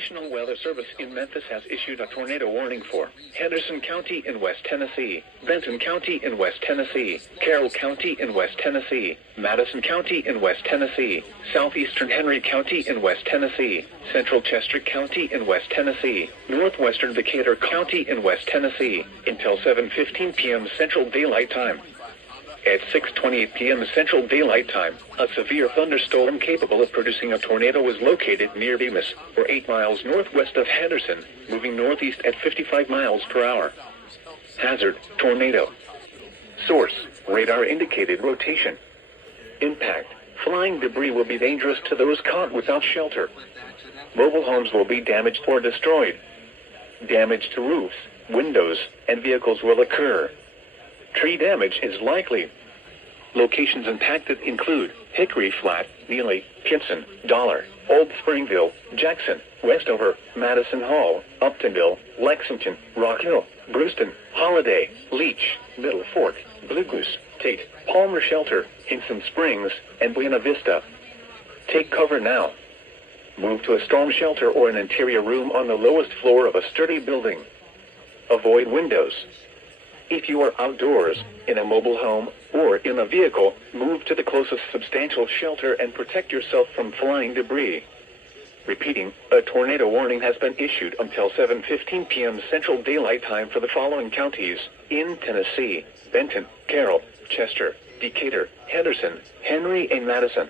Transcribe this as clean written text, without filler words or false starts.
National Weather Service in Memphis has issued a tornado warning for Henderson County in West Tennessee, Benton County in West Tennessee, Carroll County in West Tennessee, Madison County in West Tennessee, Southeastern Henry County in West Tennessee, Central Chester County in West Tennessee, Northwestern Decatur County in West Tennessee, until 7:15 p.m. Central Daylight Time. At 6:28 p.m. Central Daylight Time, a severe thunderstorm capable of producing a tornado was located near Bemis, or 8 miles northwest of Henderson, moving northeast at 55 miles per hour. Hazard: tornado. Source: radar indicated rotation. Impact: flying debris will be dangerous to those caught without shelter. Mobile homes will be damaged or destroyed. Damage to roofs, windows, and vehicles will occur. Tree damage is likely. Locations impacted include Hickory Flat, Neely, Kinston, Dollar, Old Springville, Jackson, Westover, Madison Hall, Uptonville, Lexington, Rock Hill, Brewston, Holiday, Leech, Middle Fork, Blue Goose, Tate, Palmer Shelter, Hinson Springs, and Buena Vista. Take cover now. Move to a storm shelter or an interior room on the lowest floor of a sturdy building. Avoid windows. If you are outdoors, in a mobile home, or in a vehicle, move to the closest substantial shelter and protect yourself from flying debris. Repeating, a tornado warning has been issued until 7:15 p.m. Central Daylight Time for the following counties in Tennessee: Benton, Carroll, Chester, Decatur, Henderson, Henry, and Madison.